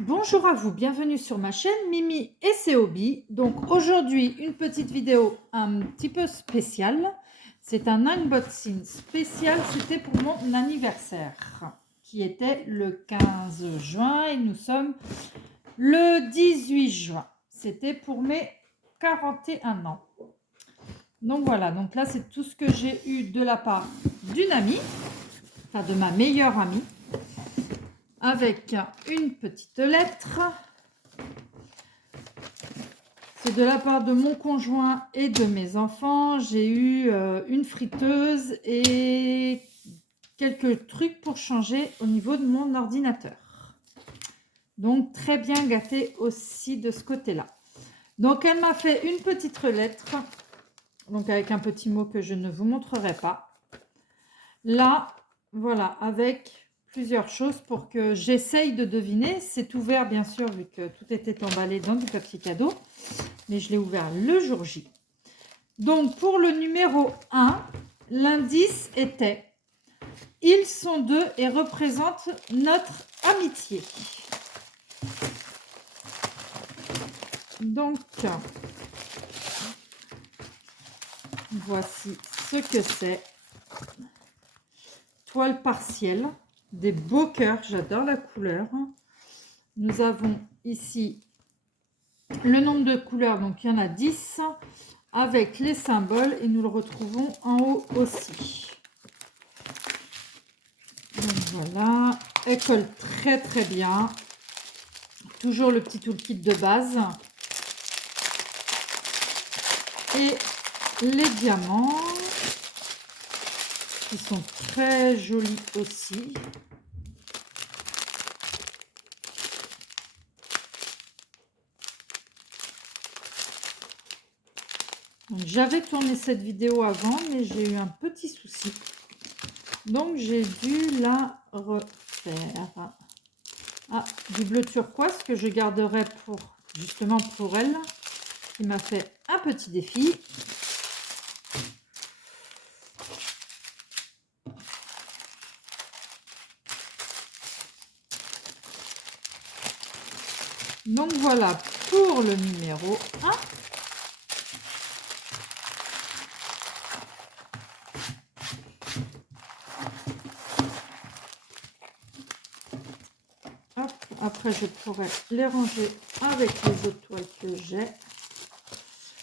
Bonjour à vous, bienvenue sur ma chaîne Mimi et ses hobbies. Donc aujourd'hui, une petite vidéo un petit peu spéciale. C'est un unboxing spécial, c'était pour mon anniversaire qui était le 15 juin et nous sommes le 18 juin. C'était pour mes 41 ans. Donc voilà, donc là c'est tout ce que j'ai eu de la part d'une amie, enfin de ma meilleure amie, avec une petite lettre. C'est de la part de mon conjoint et de mes enfants. J'ai eu une friteuse et quelques trucs pour changer au niveau de mon ordinateur. Donc très bien gâtée aussi de ce côté-là. Donc elle m'a fait une petite lettre, donc avec un petit mot que je ne vous montrerai pas. Là, voilà, avec plusieurs choses pour que j'essaye de deviner. C'est ouvert bien sûr vu que tout était emballé dans du papier cadeau. Mais je l'ai ouvert le jour J. Donc, pour le numéro 1, l'indice était « Ils sont deux et représentent notre amitié ». Donc, voici ce que c'est. Toile partielle, des beaux cœurs, j'adore la couleur. Nous avons ici le nombre de couleurs, donc il y en a 10, avec les symboles, et nous le retrouvons en haut aussi. Donc voilà, elle colle très très bien. Toujours le petit toolkit de base. Et les diamants, qui sont très jolis aussi. J'avais tourné cette vidéo avant, mais j'ai eu un petit souci. Donc, j'ai dû la refaire. Ah, du bleu turquoise que je garderai pour, justement pour elle, qui m'a fait un petit défi. Donc, voilà pour le numéro 1. Hop, après, je pourrais les ranger avec les autres toiles que j'ai.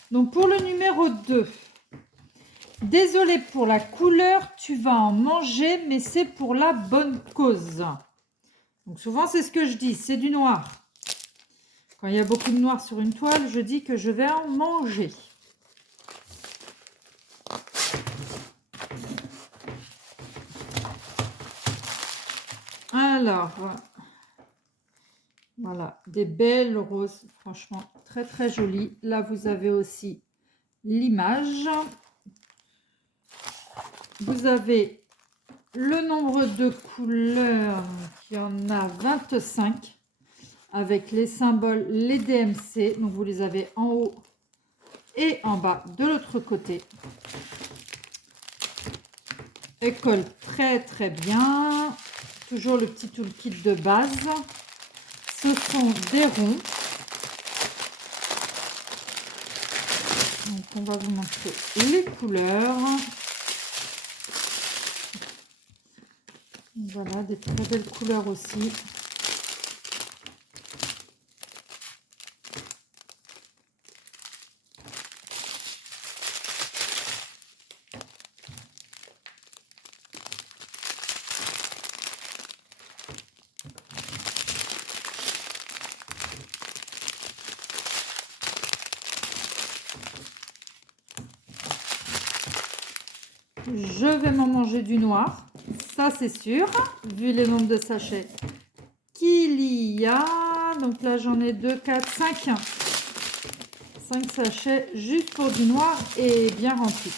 Donc, pour le numéro 2, désolé pour la couleur, tu vas en manger, mais c'est pour la bonne cause. Donc, souvent, c'est ce que je dis, c'est du noir. Quand il y a beaucoup de noir sur une toile, je dis que je vais en manger. Alors, voilà, des belles roses, franchement très très jolies. Là, vous avez aussi l'image. Vous avez le nombre de couleurs, il y en a 25, avec les symboles, les DMC. Donc, vous les avez en haut et en bas de l'autre côté. Elle colle très très bien. Toujours le petit toolkit de base. Ce sont des ronds. Donc, on va vous montrer les couleurs. Voilà, des très belles couleurs aussi. Je vais m'en manger du noir, ça c'est sûr, vu les nombres de sachets qu'il y a. Donc là j'en ai 2, 4, 5. 5 sachets juste pour du noir et bien rempli.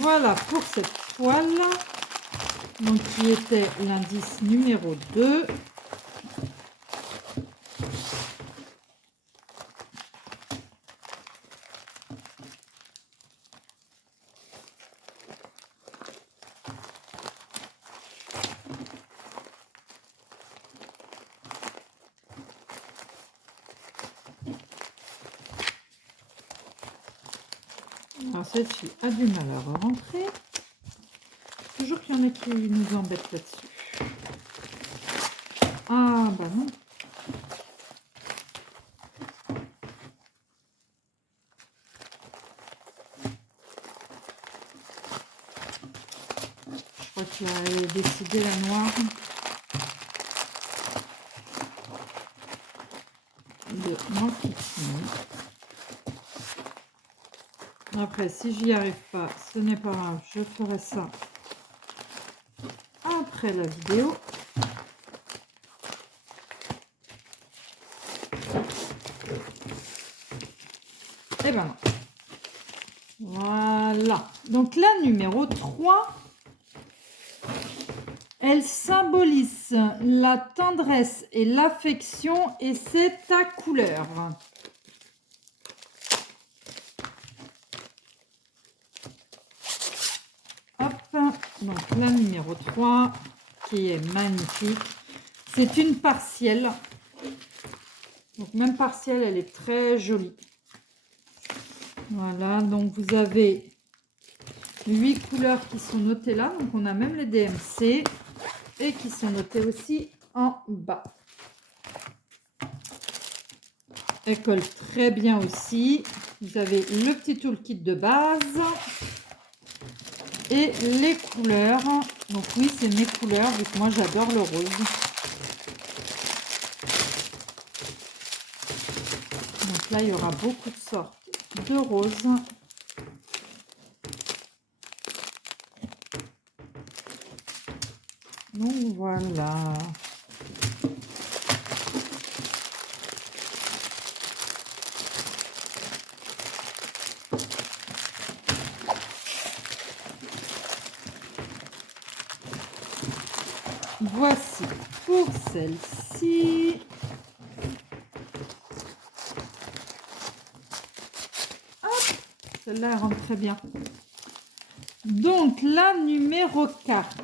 Voilà pour cette toile, donc qui était l'indice numéro 2. Alors celle-ci a du mal à rentrer. Toujours qu'il y en a qui nous embêtent là-dessus. Ah bah non. Je crois qu'il a décidé la noire de m'enquiquiner. Après, si j'y arrive pas, ce n'est pas grave, je ferai ça après la vidéo. Et ben non. Voilà. Donc la numéro 3, elle symbolise la tendresse et l'affection et c'est ta couleur. Hop, donc la numéro 3 qui est magnifique. C'est une partielle. Donc même partielle, elle est très jolie. Voilà, donc vous avez 8 couleurs qui sont notées là. Donc on a même les DMC et qui sont notées aussi en bas. Elle colle très bien aussi. Vous avez le petit toolkit de base et les couleurs. Donc oui, c'est mes couleurs vu que moi j'adore le rose. Donc là, il y aura beaucoup de sortes de roses. Donc voilà. Voici pour celle-ci. Celle-là, elle rentre très bien. Donc, la numéro 4.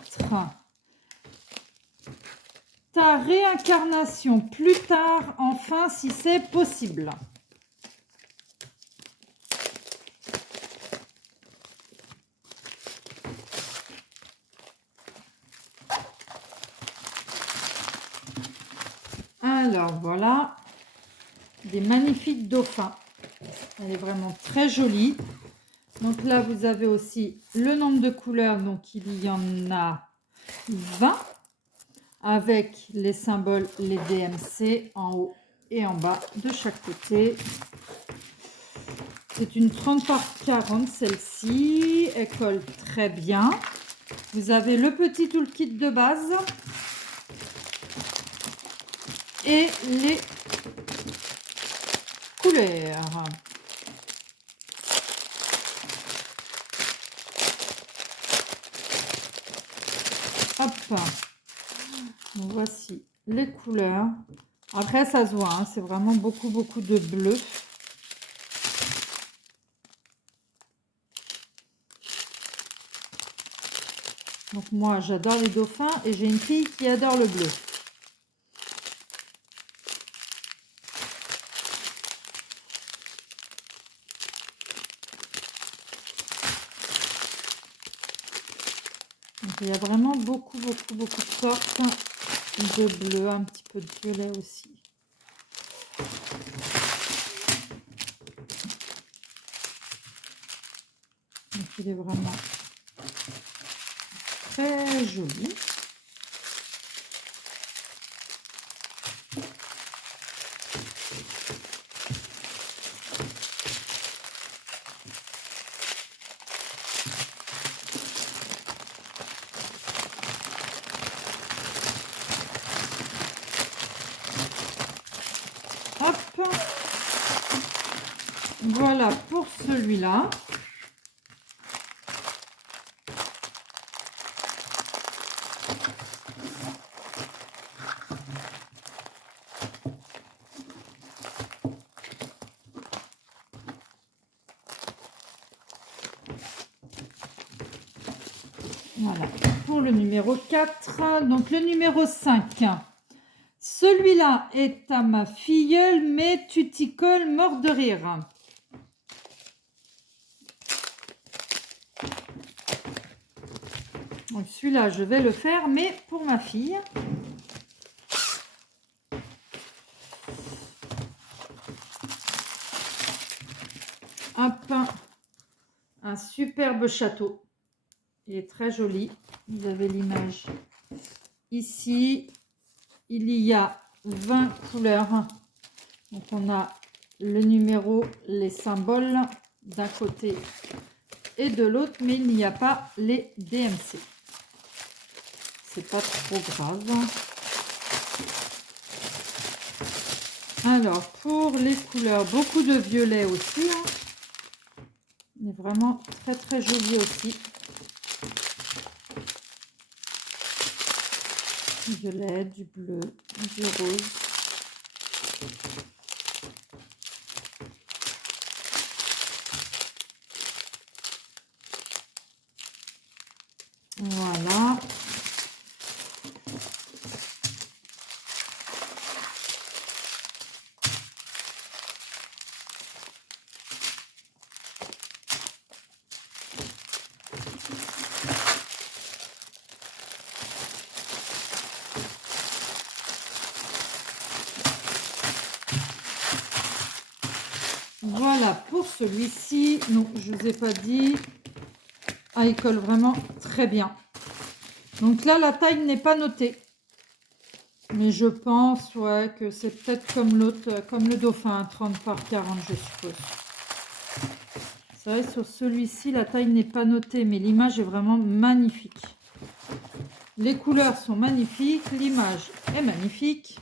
Ta réincarnation plus tard, enfin, si c'est possible. Alors, voilà. Des magnifiques dauphins. Elle est vraiment très jolie. Donc là, vous avez aussi le nombre de couleurs. Donc, il y en a 20 avec les symboles, les DMC en haut et en bas de chaque côté. C'est une 30 par 40 celle-ci. Elle colle très bien. Vous avez le petit toolkit de base et les couleurs. Hop, donc voici les couleurs. Après, ça se voit, hein, c'est vraiment beaucoup de bleu. Donc moi, j'adore les dauphins et j'ai une fille qui adore le bleu. Donc il y a vraiment beaucoup de sortes de bleu, un petit peu de violet aussi. Donc il est vraiment très joli. Hop, voilà pour celui-là. Voilà, pour le numéro 4. Donc le numéro 5. Celui-là est à ma filleule, mais tu t'y colles mort de rire. Donc celui-là, je vais le faire, mais pour ma fille. Hop, un superbe château. Il est très joli. Vous avez l'image ici. Il y a 20 couleurs. Donc on a le numéro, les symboles d'un côté et de l'autre, mais il n'y a pas les DMC. C'est pas trop grave. Alors pour les couleurs, beaucoup de violet aussi. Il est vraiment très très joli aussi. Du violet, du bleu, du rose. Voilà. Voilà pour celui-ci. Non, je ne vous ai pas dit. Ah, il colle vraiment très bien. Donc là, la taille n'est pas notée. Mais je pense ouais, que c'est peut-être comme l'autre, comme le dauphin, 30 par 40, je suppose. C'est vrai, sur celui-ci, la taille n'est pas notée, mais l'image est vraiment magnifique. Les couleurs sont magnifiques, l'image est magnifique.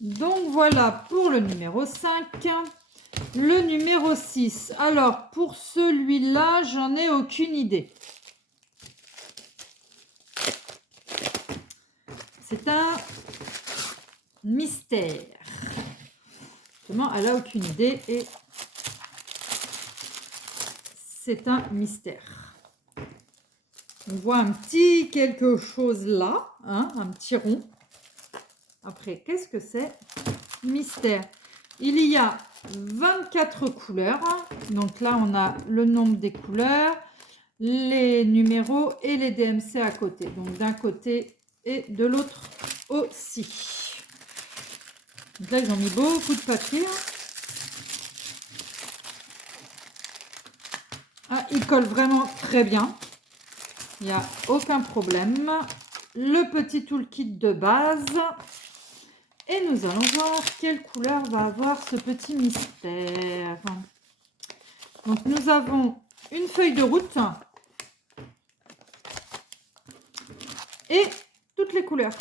Donc voilà pour le numéro 5. Le numéro 6. Alors pour celui-là, j'en ai aucune idée. C'est un mystère. Justement, elle n'a aucune idée et c'est un mystère. On voit un petit quelque chose là, hein, un petit rond. Après, qu'est-ce que c'est? Mystère. Il y a 24 couleurs. Donc là, on a le nombre des couleurs, les numéros et les DMC à côté. Donc d'un côté et de l'autre aussi. Donc là, ils ont mis beaucoup de papier. Ah, il colle vraiment très bien. Il n'y a aucun problème. Le petit toolkit de base. Et nous allons voir quelle couleur va avoir ce petit mystère. Donc nous avons une feuille de route et toutes les couleurs.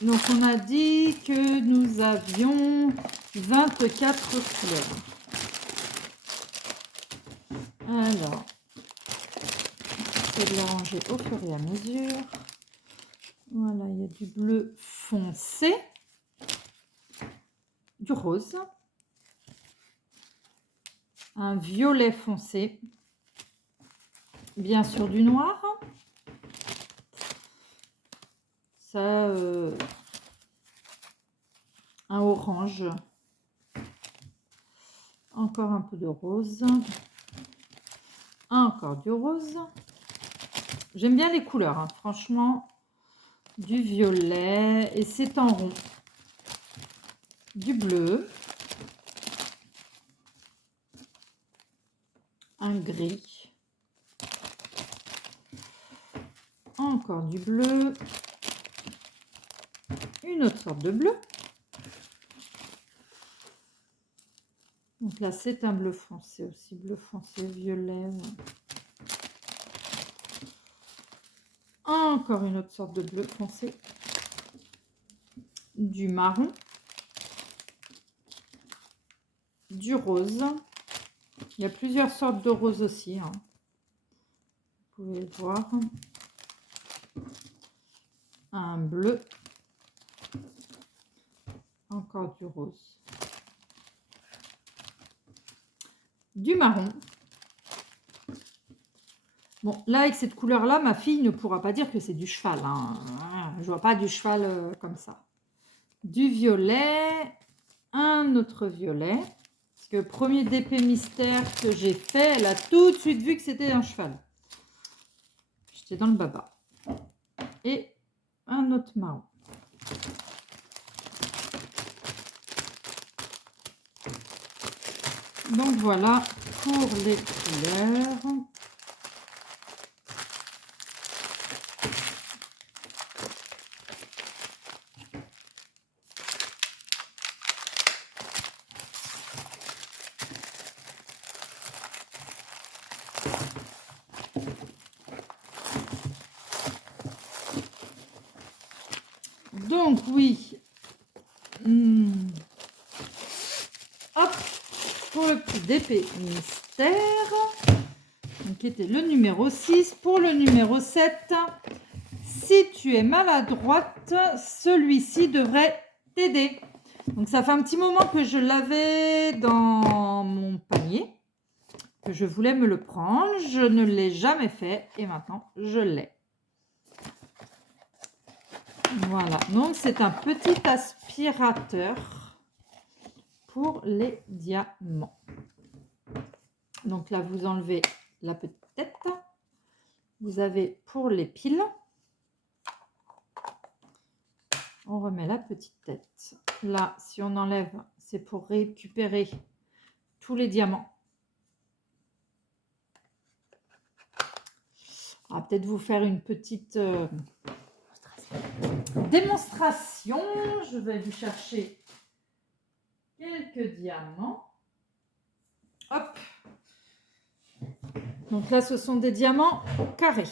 Donc on a dit que nous avions 24 couleurs. Alors, je vais les ranger au fur et à mesure. Voilà, il y a du bleu foncé, du rose, un violet foncé, bien sûr du noir, ça, un orange, encore un peu de rose, encore du rose. J'aime bien les couleurs, hein, franchement. Du violet et c'est en rond, du bleu, un gris, encore du bleu, une autre sorte de bleu. Donc là c'est un bleu foncé aussi, bleu foncé, violet. Encore une autre sorte de bleu foncé, du marron, du rose. Il y a plusieurs sortes de roses aussi, hein. Vous pouvez le voir. Un bleu. Encore du rose. Du marron. Bon, là, avec cette couleur-là, ma fille ne pourra pas dire que c'est du cheval, hein. Je vois pas du cheval comme ça. Du violet. Un autre violet. Parce que le premier DP mystère que j'ai fait, elle a tout de suite vu que c'était un cheval. J'étais dans le baba. Et un autre marron. Donc voilà pour les couleurs. Donc oui. Hop, pour le petit DP mystère, donc, qui était le numéro 6. Pour le numéro 7, si tu es maladroite, celui-ci devrait t'aider. Donc ça fait un petit moment que je l'avais dans mon panier, que je voulais me le prendre. Je ne l'ai jamais fait et maintenant je l'ai. Voilà, donc c'est un petit aspirateur pour les diamants. Donc là, vous enlevez la petite tête. Vous avez pour les piles. On remet la petite tête. Là, si on enlève, c'est pour récupérer tous les diamants. On va peut-être vous faire une petite démonstration. Je vais vous chercher quelques diamants. Hop. Donc là, ce sont des diamants carrés.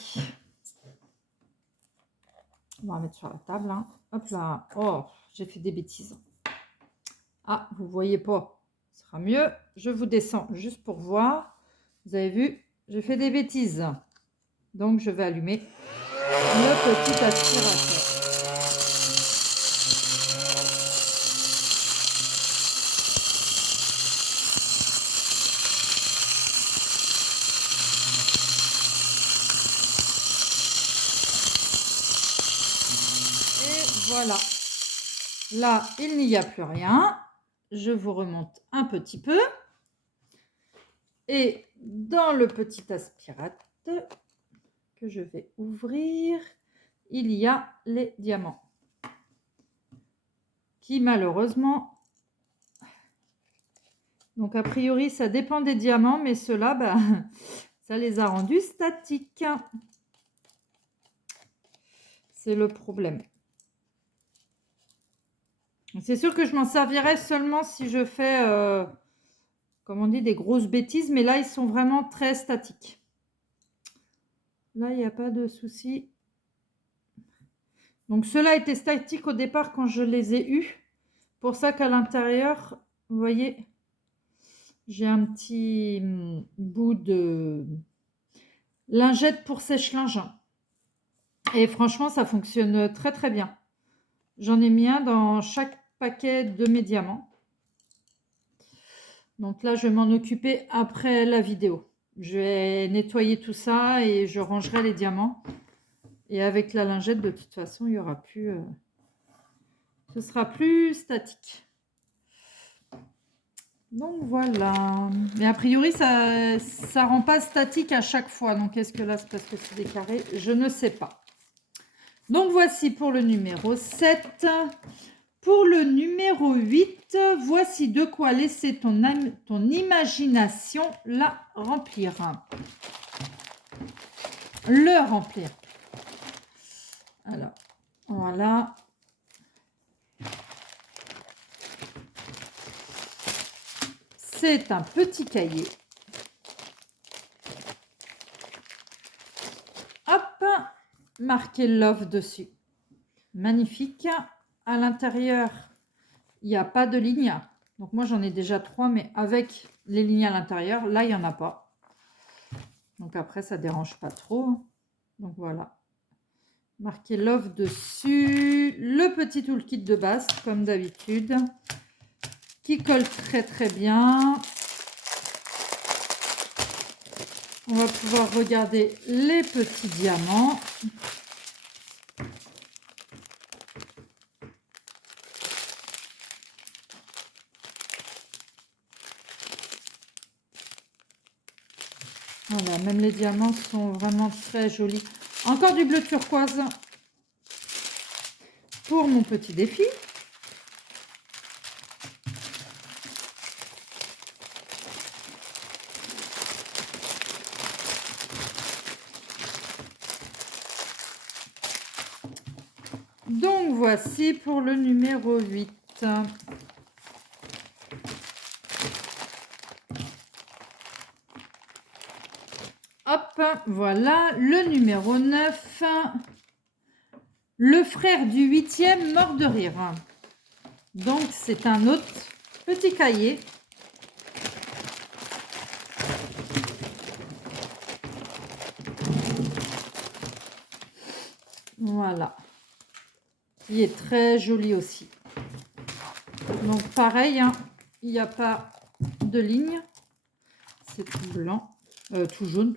On va mettre sur la table, hein. Hop là. Oh, j'ai fait des bêtises. Ah, vous voyez pas. Ce sera mieux. Je vous descends juste pour voir. Vous avez vu, j'ai fait des bêtises. Donc, je vais allumer le petit aspirateur. Et voilà. Là, il n'y a plus rien. Je vous remonte un petit peu. Et dans le petit aspirateur que je vais ouvrir, il y a les diamants. Qui malheureusement... Donc a priori, ça dépend des diamants, mais ceux-là, ben, ça les a rendus statiques. C'est le problème. C'est sûr que je m'en servirai seulement si je fais, comme on dit, des grosses bêtises. Mais là, ils sont vraiment très statiques. Là, il n'y a pas de souci. Donc, ceux-là étaient statiques au départ quand je les ai eus. Pour ça qu'à l'intérieur, vous voyez, j'ai un petit bout de lingette pour sèche-linge. Et franchement, ça fonctionne très, très bien. J'en ai mis un dans chaque paquet de mes diamants. Donc là, je vais m'en occuper après la vidéo. Je vais nettoyer tout ça et je rangerai les diamants. Et avec la lingette, de toute façon, il y aura plus... ce sera plus statique. Donc voilà. Mais a priori, ça ne rend pas statique à chaque fois. Donc est-ce que là, c'est parce que c'est des carrés? Je ne sais pas. Donc voici pour le numéro 7. Pour le numéro 8, voici de quoi laisser ton imagination la remplir. Le remplir. Alors, voilà. C'est un petit cahier. Hop, marqué Love dessus. Magnifique. À l'intérieur, il n'y a pas de ligne. Donc moi j'en ai déjà 3, mais avec les lignes à l'intérieur, là il n'y en a pas. Donc après ça dérange pas trop. Donc voilà. Marqué Love dessus. Le petit toolkit de base, comme d'habitude, qui colle très très bien. On va pouvoir regarder les petits diamants. Voilà, même les diamants sont vraiment très jolis. Encore du bleu turquoise pour mon petit défi. Donc voici pour le numéro 8. Hop, voilà le numéro 9. Le frère du 8e mort de rire. Donc c'est un autre petit cahier. Voilà. Il est très joli aussi. Donc pareil, hein, il n'y a pas de ligne. C'est tout blanc, tout jaune.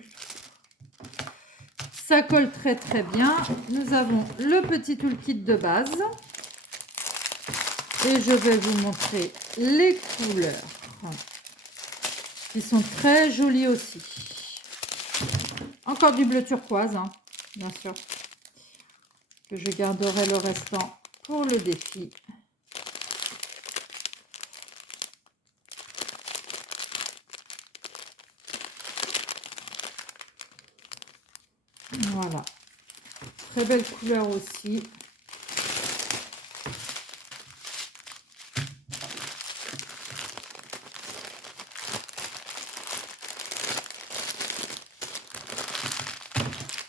Ça colle très très bien. Nous avons le petit toolkit de base. Et je vais vous montrer les couleurs qui sont très jolies aussi. Encore du bleu turquoise, hein, bien sûr. Que je garderai le restant pour le défi. Voilà. Très belle couleur aussi.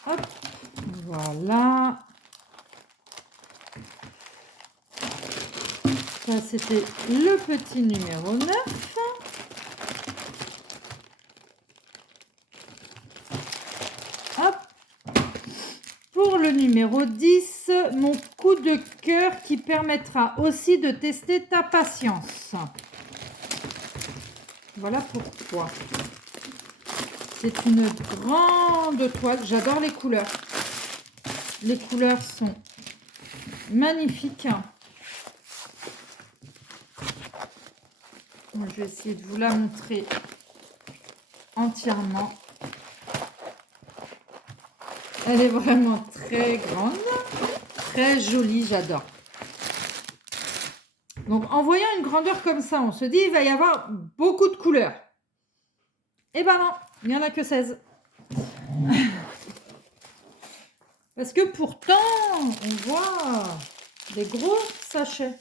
Hop, voilà. Ça, c'était le petit numéro 9. Hop. Pour le numéro 10, mon coup de cœur qui permettra aussi de tester ta patience. Voilà pourquoi. C'est une grande toile. J'adore les couleurs. Les couleurs sont magnifiques. Je vais essayer de vous la montrer entièrement. Elle est vraiment très grande, très jolie, j'adore. Donc en voyant une grandeur comme ça, on se dit il va y avoir beaucoup de couleurs. Eh ben non, il n'y en a que 16. Parce que pourtant, on voit des gros sachets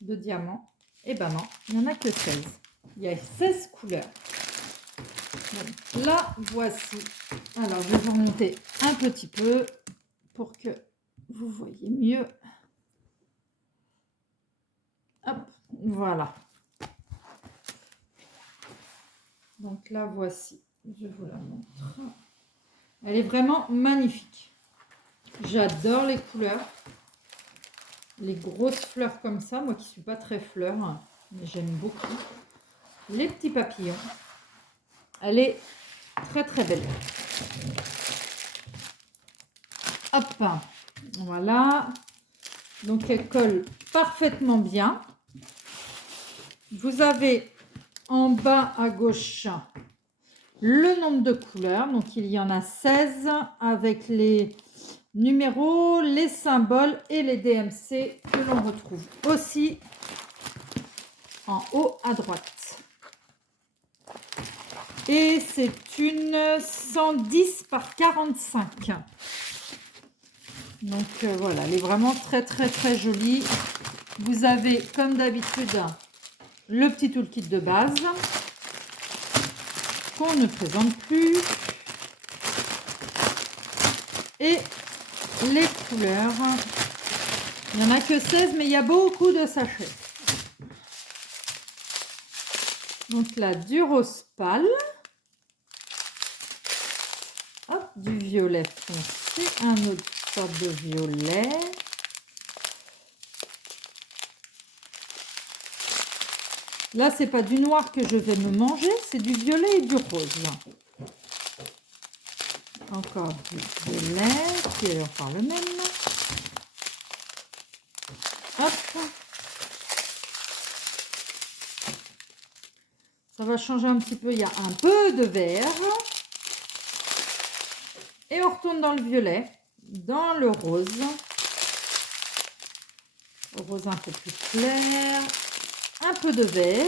de diamants. Eh ben non, il n'y en a que 16. Il y a 16 couleurs. Donc là, voici. Alors, je vais vous remonter un petit peu pour que vous voyez mieux. Hop, voilà. Donc là, voici. Je vous la montre. Elle est vraiment magnifique. J'adore les couleurs. Les grosses fleurs comme ça. Moi qui ne suis pas très fleur, mais j'aime beaucoup. Les petits papillons. Elle est très très belle. Hop, voilà. Donc elle colle parfaitement bien. Vous avez en bas à gauche le nombre de couleurs. Donc il y en a 16 avec les numéros, les symboles et les DMC que l'on retrouve aussi en haut à droite. Et c'est une 110 par 45. Donc voilà, elle est vraiment très très très jolie. Vous avez comme d'habitude le petit toolkit de base qu'on ne présente plus. Et les couleurs. Il n'y en a que 16, mais il y a beaucoup de sachets. Donc là, du rose pâle. Hop, du violet foncé, un autre sorte de violet. Là, c'est pas du noir que je vais me manger, c'est du violet et du rose. Encore du violet, qui est encore le même. Hop. Ça va changer un petit peu, il y a un peu de vert. Et on retourne dans le violet, dans le rose. Rose un peu plus clair. Un peu de vert.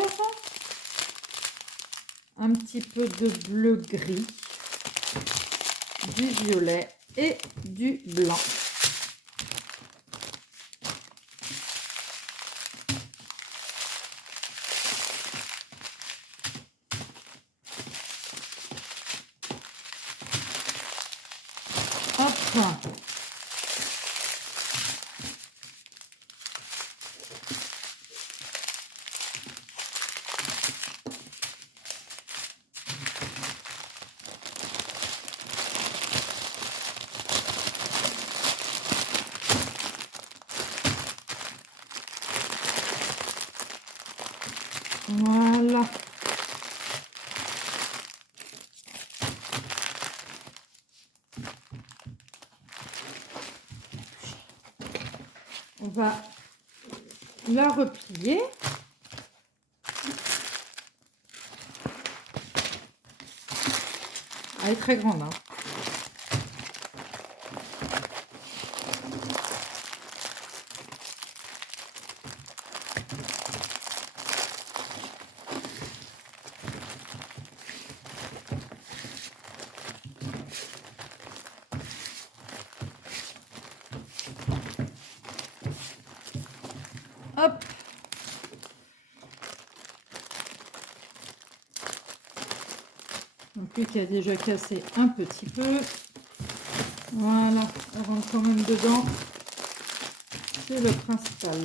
Un petit peu de bleu-gris. Du violet et du blanc. Hop. Voilà. On va la replier. Elle est très grande, hein. Hop. Donc lui qui a déjà cassé un petit peu. Voilà, on rentre quand même dedans. C'est le principal.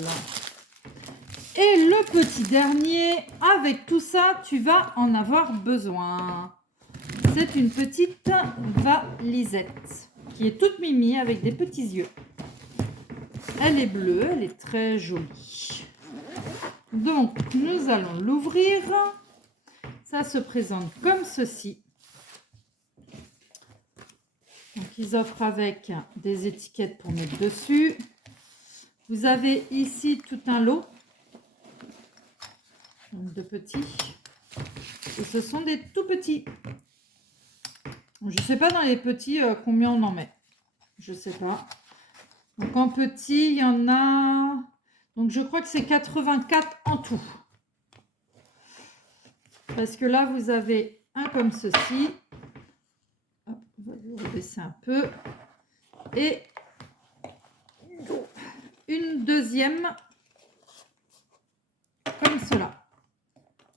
Et le petit dernier, avec tout ça, tu vas en avoir besoin. C'est une petite valisette qui est toute mimi avec des petits yeux. Elle est bleue, elle est très jolie. Donc, nous allons l'ouvrir. Ça se présente comme ceci. Donc, ils offrent avec des étiquettes pour mettre dessus. Vous avez ici tout un lot de petits. Et ce sont des tout petits. Je ne sais pas dans les petits combien on en met. Je ne sais pas. Donc, en petit, il y en a... Donc, je crois que c'est 84 en tout. Parce que là, vous avez un comme ceci. Hop, on va le rebaisser un peu. Et une deuxième comme cela.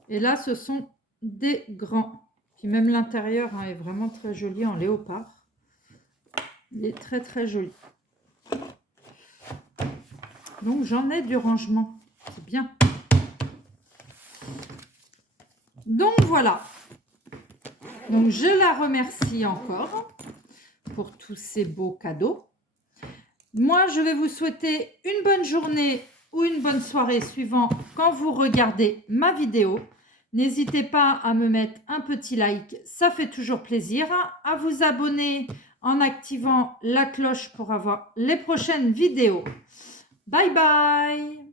Et là, ce sont des grands. Puis même l'intérieur est vraiment très joli en léopard. Il est très très joli. Donc j'en ai du rangement. C'est bien. Donc voilà. Donc je la remercie encore pour tous ces beaux cadeaux. Moi, je vais vous souhaiter une bonne journée ou une bonne soirée suivant quand vous regardez ma vidéo. N'hésitez pas à me mettre un petit like, ça fait toujours plaisir. À vous abonner en activant la cloche pour avoir les prochaines vidéos. Bye bye!